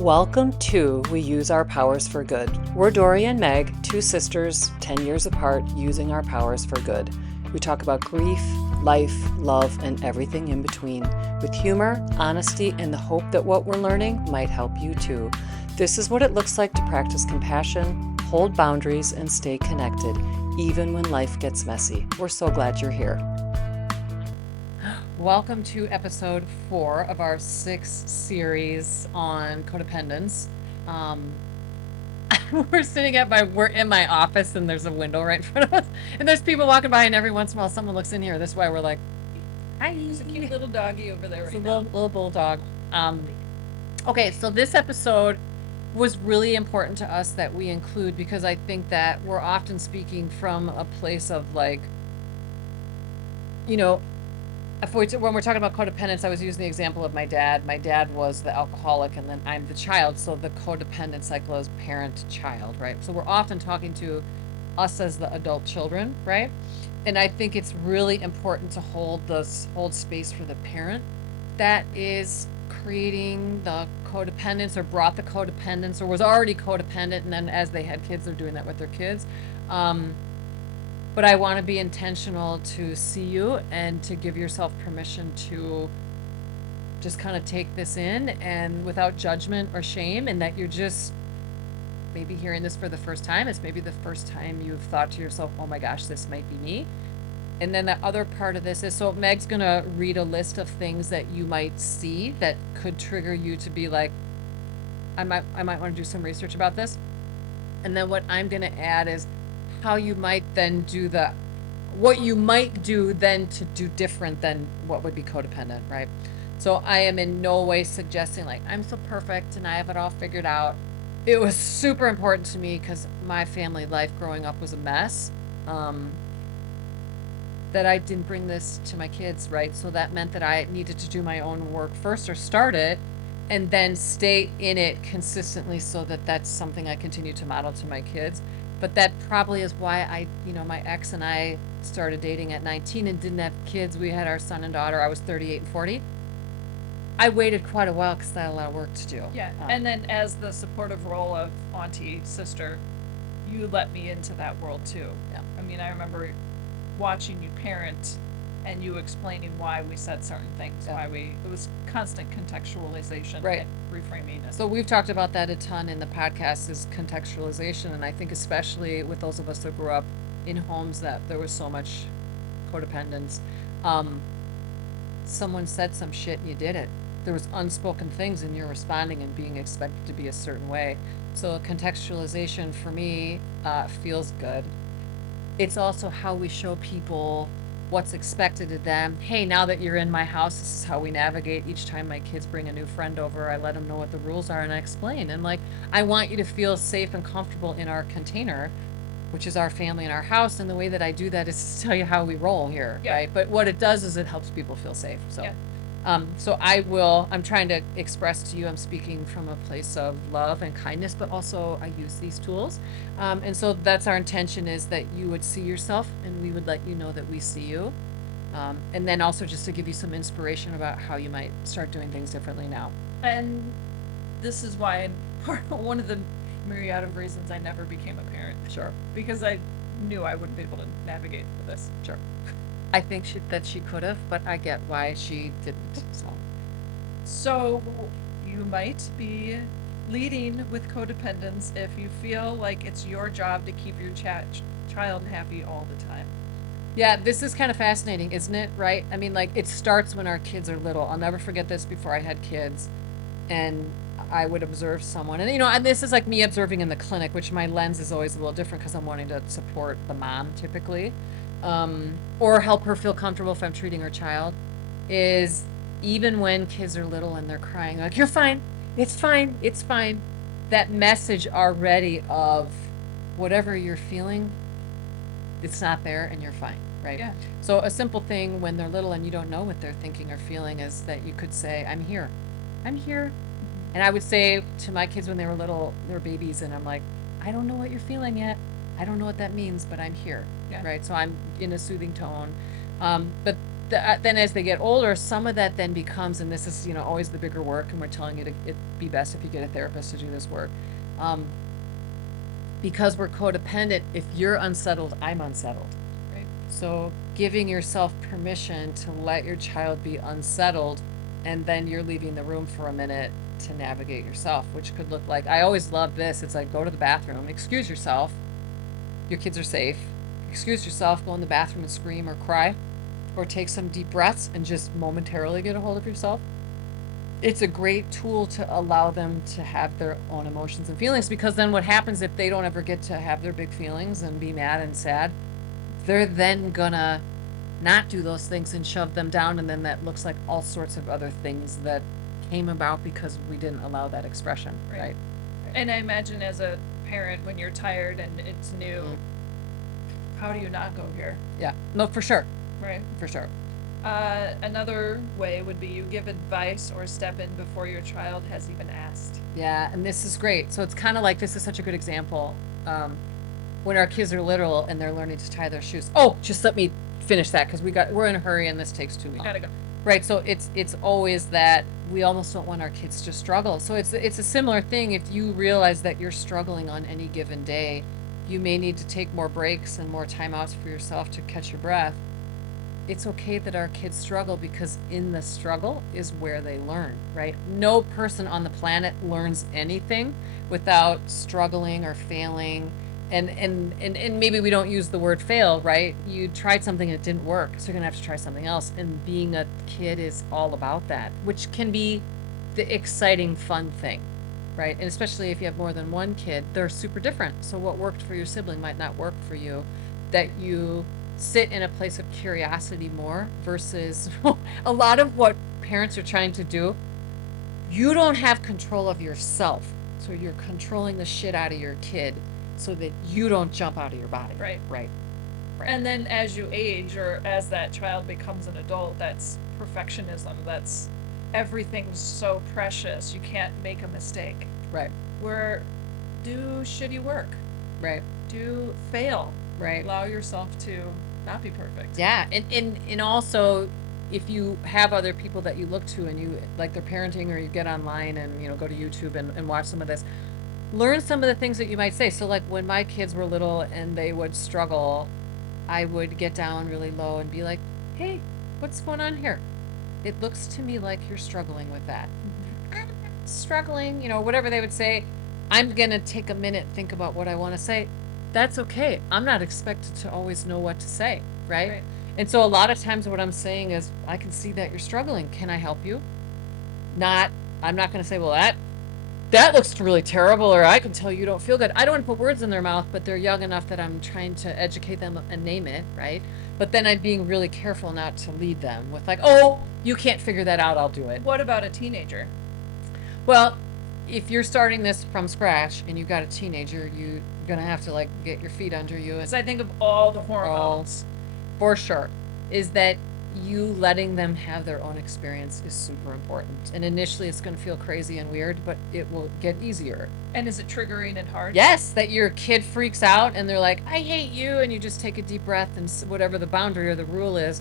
Welcome to We Use Our Powers for Good. We're Dory and Meg, two sisters, 10 years apart, using our powers for good. We talk about grief, life, love, and everything in between, with humor, honesty, and the hope that what we're learning might help you too. This is what it looks like to practice compassion, hold boundaries, and stay connected, even when life gets messy. We're so glad you're here. Welcome to episode 4 of our 6th series on codependence. We're in my office and there's a window right in front of us, and there's people walking by, and every once in a while someone looks in here. That's why we're like, hi. There's a cute little doggy over there It's right a now. little bulldog. Okay, so this episode was really important to us that we include, because I think that we're often speaking from a place of like, when we're talking about codependence, I was using the example of my dad. My dad was the alcoholic, and then I'm the child. So the codependent cycle is parent-child, right? So we're often talking to us as the adult children, right? And I think it's really important to hold space for the parent that is creating the codependence, or brought the codependence, or was already codependent, and then as they had kids, they're doing that with their kids. But I want to be intentional to see you and to give yourself permission to just kind of take this in, and without judgment or shame, and that you're just maybe hearing this for the first time. It's maybe the first time you've thought to yourself, oh my gosh, this might be me. And then the other part of this is, so Meg's going to read a list of things that you might see that could trigger you to be like, I might want to do some research about this. And then what I'm going to add is how you might then do what you might do then to do different than what would be codependent, right? So I am in no way suggesting like I'm so perfect and I have it all figured out. It was super important to me because my family life growing up was a mess, that I didn't bring this to my kids, right? So that meant that I needed to do my own work first, or start it, and then stay in it consistently so that that's something I continue to model to my kids. But that probably is why my ex and I started dating at 19 and didn't have kids. We had our son and daughter. I was 38 and 40. I waited quite a while because I had a lot of work to do. Yeah, and then as the supportive role of auntie, sister, you let me into that world too. Yeah. I mean, I remember watching you parent and you explaining why we said certain things, Yeah. it was constant contextualization, right, and reframing. So we've talked about that a ton in the podcast, is contextualization. And I think especially with those of us that grew up in homes that there was so much codependence, someone said some shit and you did it. There was unspoken things and you're responding and being expected to be a certain way. So contextualization for me feels good. It's also how we show people what's expected of them. Hey, now that you're in my house, this is how we navigate. Each time my kids bring a new friend over, I let them know what the rules are and I explain. And like, I want you to feel safe and comfortable in our container, which is our family and our house. And the way that I do that is to tell you how we roll here, Yeah. right? But what it does is it helps people feel safe. So. Yeah. So I'm trying to express to you, I'm speaking from a place of love and kindness, but also I use these tools. And so that's our intention, is that you would see yourself and we would let you know that we see you. And then also just to give you some inspiration about how you might start doing things differently now. And this is why one of the myriad of reasons I never became a parent. Sure. Because I knew I wouldn't be able to navigate for this. Sure. I think she could have, but I get why she didn't. So you might be leading with codependence if you feel like it's your job to keep your child happy all the time. Yeah, this is kind of fascinating, isn't it? Right? I mean, like, it starts when our kids are little. I'll never forget this. Before I had kids, and I would observe someone, and and this is like me observing in the clinic, which my lens is always a little different because I'm wanting to support the mom typically, or help her feel comfortable if I'm treating her child. Is even when kids are little and they're crying, like, you're fine, it's fine, it's fine. That message already of whatever you're feeling, it's not there and you're fine, right? Yeah. So a simple thing when they're little and you don't know what they're thinking or feeling is that you could say, I'm here. I'm here. And I would say to my kids when they were little, they were babies, and I'm like, I don't know what you're feeling yet. I don't know what that means, but I'm here. Yeah. Right? So I'm in a soothing tone. But then as they get older, some of that then becomes, and this is, always the bigger work, and we're telling you it'd be best if you get a therapist to do this work. Because we're codependent, if you're unsettled, I'm unsettled. Right. So giving yourself permission to let your child be unsettled, and then you're leaving the room for a minute to navigate yourself, which could look like, I always love this. It's like, go to the bathroom, excuse yourself. Your kids are safe. Excuse yourself, go in the bathroom and scream or cry, or take some deep breaths and just momentarily get a hold of yourself. It's a great tool to allow them to have their own emotions and feelings, because then what happens if they don't ever get to have their big feelings and be mad and sad, they're then gonna not do those things and shove them down, and then that looks like all sorts of other things that came about because we didn't allow that expression, right? And I imagine as a parent, when you're tired and it's new, how do you not go here? Yeah, no, for sure, Right. for sure. Another way would be you give advice or step in before your child has even asked. Yeah, and this is great. So it's kind of like, this is such a good example. When our kids are little and they're learning to tie their shoes. Oh, just let me finish that, because we're in a hurry and this takes too long. Gotta go. Right, so it's always that we almost don't want our kids to struggle. So it's a similar thing. If you realize that you're struggling on any given day, you may need to take more breaks and more timeouts for yourself to catch your breath. It's okay that our kids struggle, because in the struggle is where they learn, right? No person on the planet learns anything without struggling or failing. And maybe we don't use the word fail, right? You tried something and it didn't work, so you're gonna have to try something else. And being a kid is all about that, which can be the exciting, fun thing, right? And especially if you have more than one kid, they're super different. So what worked for your sibling might not work for you. That you sit in a place of curiosity more versus a lot of what parents are trying to do. You don't have control of yourself, so you're controlling the shit out of your kid so that you don't jump out of your body. Right. Right. And then as you age, or as that child becomes an adult, that's perfectionism. That's everything's so precious. You can't make a mistake. Right. Where do shitty work. Right. Do fail. Right. Allow yourself to not be perfect. Yeah, and also, if you have other people that you look to and you like their parenting, or you get online and go to YouTube and watch some of this, learn some of the things that you might say. So like when my kids were little and they would struggle, I would get down really low and be like, hey, what's going on here? It looks to me like you're struggling with that. I'm not struggling, whatever they would say. I'm gonna take a minute, think about what I want to say. That's okay. I'm not expected to always know what to say, right? And so a lot of times what I'm saying is, I can see that you're struggling. Can I help you? I'm not gonna say, well, that looks really terrible, or I can tell you don't feel good. I don't want to put words in their mouth, but they're young enough that I'm trying to educate them and name it, right? But then I'm being really careful not to lead them with like, oh, you can't figure that out, I'll do it. What about a teenager? Well, if you're starting this from scratch and you've got a teenager, you're gonna have to like get your feet under you. Because I think of all the hormones. For sure, is that you letting them have their own experience is super important. And initially it's going to feel crazy and weird, but it will get easier. And is it triggering and hard? Yes, that your kid freaks out and they're like, I hate you, and you just take a deep breath and whatever the boundary or the rule is,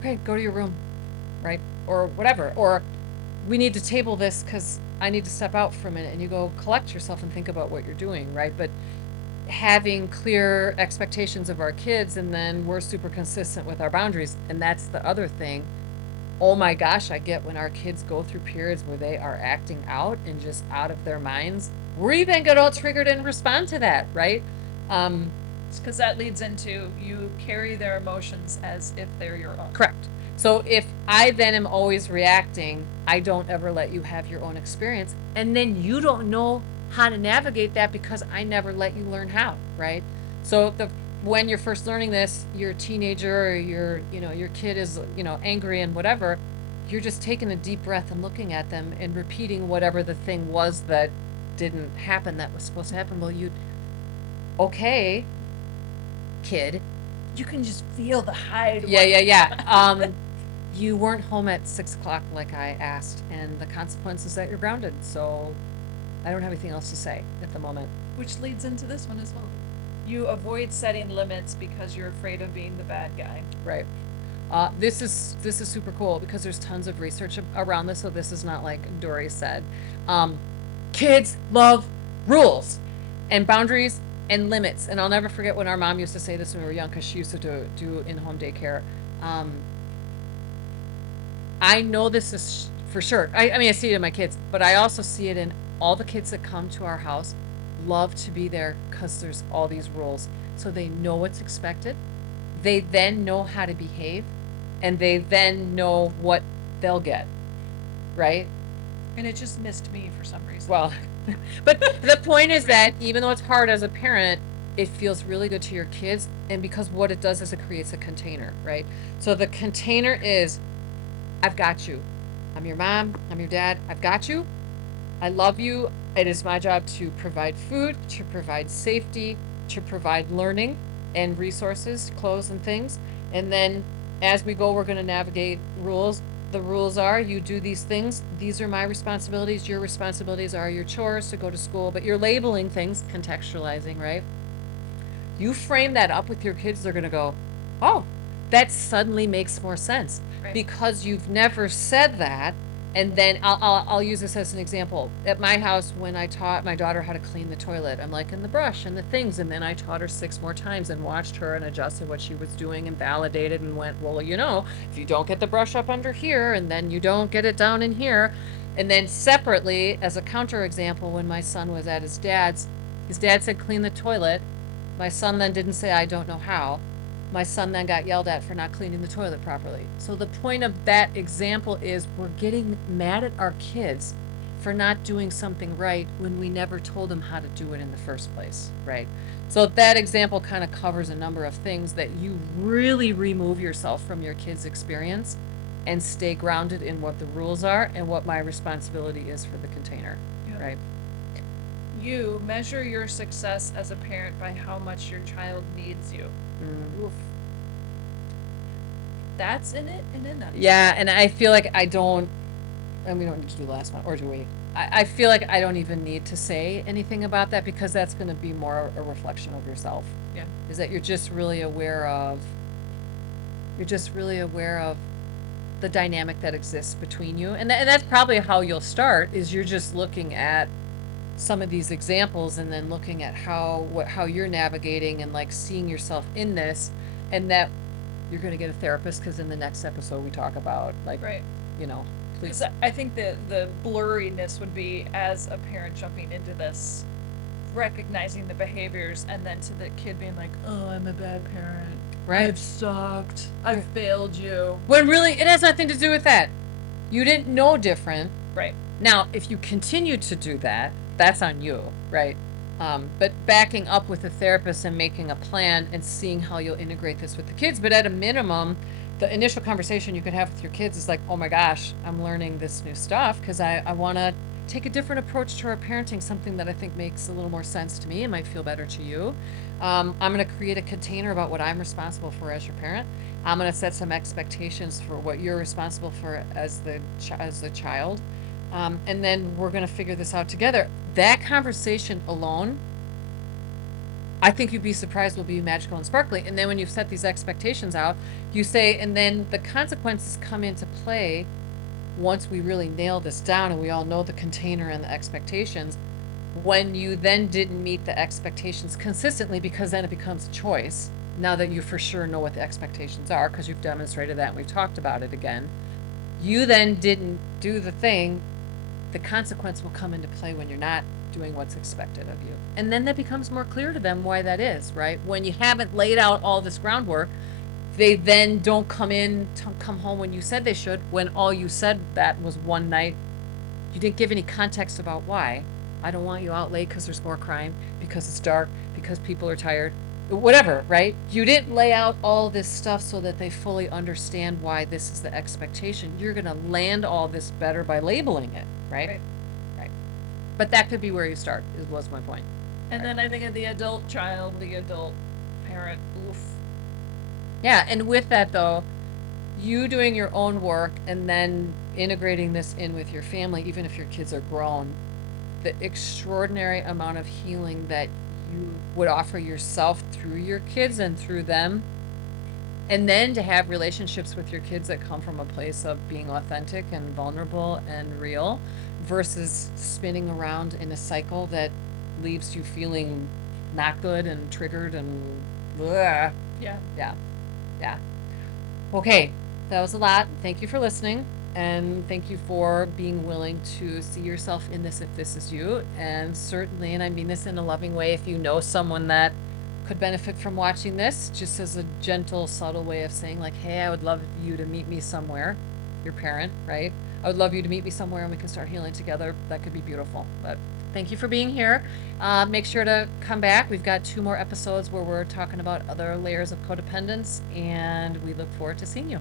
okay, go to your room, right? Or whatever. Or we need to table this because I need to step out for a minute, and you go collect yourself and think about what you're doing, right? But having clear expectations of our kids, and then we're super consistent with our boundaries. And that's the other thing. Oh my gosh, I get when our kids go through periods where they are acting out and just out of their minds. We're even get all triggered and respond to that, right? Because that leads into you carry their emotions as if they're your own. Correct. So if I then am always reacting, I don't ever let you have your own experience, and then you don't know how to navigate that because I never let you learn how, right? So when you're first learning this, your teenager or your kid is, angry and whatever, you're just taking a deep breath and looking at them and repeating whatever the thing was that didn't happen that was supposed to happen. Well, okay, kid. You can just feel the hide. Yeah. You weren't home at 6:00 like I asked, and the consequence is that you're grounded. So I don't have anything else to say at the moment. Which leads into this one as well. You avoid setting limits because you're afraid of being the bad guy. Right. This is super cool because there's tons of research around this, so this is not like Dory said. Um, Kids love rules and boundaries and limits. And I'll never forget when our mom used to say this when we were young, because she used to do in-home daycare. I know this is for sure. I mean, I see it in my kids, but I also see it in all the kids that come to our house love to be there because there's all these rules. So they know what's expected. They then know how to behave, and they then know what they'll get, right? And it just missed me for some reason. Well, but the point is that even though it's hard as a parent, it feels really good to your kids. And because what it does is it creates a container, right? So the container is, I've got you. I'm your mom. I'm your dad. I've got you. I love you. It is my job to provide food, to provide safety, to provide learning and resources, clothes and things. And then as we go, we're going to navigate rules. The rules are you do these things. These are my responsibilities. Your responsibilities are your chores to go to school, but you're labeling things, contextualizing, right? You frame that up with your kids, they're going to go, oh, that suddenly makes more sense. Right. Because you've never said that. And then I'll use this as an example. At my house, when I taught my daughter how to clean the toilet, I'm like, and the brush and the things. And then I taught her 6 more times and watched her and adjusted what she was doing and validated and went, well, if you don't get the brush up under here and then you don't get it down in here. And then separately, as a counter example, when my son was at his dad said, clean the toilet. My son then didn't say, I don't know how. My son then got yelled at for not cleaning the toilet properly. So the point of that example is we're getting mad at our kids for not doing something right when we never told them how to do it in the first place, right? So that example kind of covers a number of things that you really remove yourself from your kids' experience and stay grounded in what the rules are and what my responsibility is for the container, Yeah. right? You measure your success as a parent by how much your child needs you. Oof. That's in it in a nutshell. Yeah, and I feel like I don't, and we don't need to do the last one, or do we? I feel like I don't even need to say anything about that because that's gonna be more a reflection of yourself. Yeah. Is that you're just really aware of the dynamic that exists between you. And that's probably how you'll start, is you're just looking at some of these examples and then looking at how you're navigating and like seeing yourself in this, and that you're gonna get a therapist, because in the next episode we talk about like, Right. Please. Because I think the blurriness would be as a parent jumping into this, recognizing the behaviors, and then to the kid being like, oh, I'm a bad parent. Right. I've sucked. I've failed you. When really it has nothing to do with that. You didn't know different. Right. Now, if you continue to do that, that's on you, right? But backing up with a therapist and making a plan and seeing how you'll integrate this with the kids. But at a minimum, the initial conversation you could have with your kids is like, oh my gosh, I'm learning this new stuff because I want to take a different approach to our parenting, something that I think makes a little more sense to me and might feel better to you. I'm going to create a container about what I'm responsible for as your parent. I'm going to set some expectations for what you're responsible for as the child. And then we're going to figure this out together. That conversation alone, I think you'd be surprised, will be magical and sparkly. And then when you've set these expectations out, you say, and then the consequences come into play once we really nail this down and we all know the container and the expectations. When you then didn't meet the expectations consistently, because then it becomes a choice. Now that you for sure know what the expectations are, because you've demonstrated that and we've talked about it again, you then didn't do the thing. The consequence will come into play when you're not doing what's expected of you. And then that becomes more clear to them why that is, right? When you haven't laid out all this groundwork, they then don't come home when you said they should, when all you said that was one night. You didn't give any context about why. I don't want you out late because there's more crime, because it's dark, because people are tired, whatever, right? You didn't lay out all this stuff so that they fully understand why this is the expectation. You're going to land all this better by labeling it, right? Right. But that could be where you start, was my point. And then I think of the adult child, the adult parent. Oof. Yeah, and with that though, you doing your own work and then integrating this in with your family, even if your kids are grown, the extraordinary amount of healing that you would offer yourself through your kids and through them, And then to have relationships with your kids that come from a place of being authentic and vulnerable and real versus spinning around in a cycle that leaves you feeling not good and triggered and ugh. Yeah. Yeah. Yeah. Okay, that was a lot. Thank you for listening, and thank you for being willing to see yourself in this if this is you. And certainly, and I mean this in a loving way, if you know someone that could benefit from watching this, just as a gentle, subtle way of saying, like, hey, I would love you to meet me somewhere, your parent, right? I would love you to meet me somewhere and we can start healing together. That could be beautiful. But thank you for being here. Make sure to come back. We've got 2 more episodes where we're talking about other layers of codependence, and we look forward to seeing you.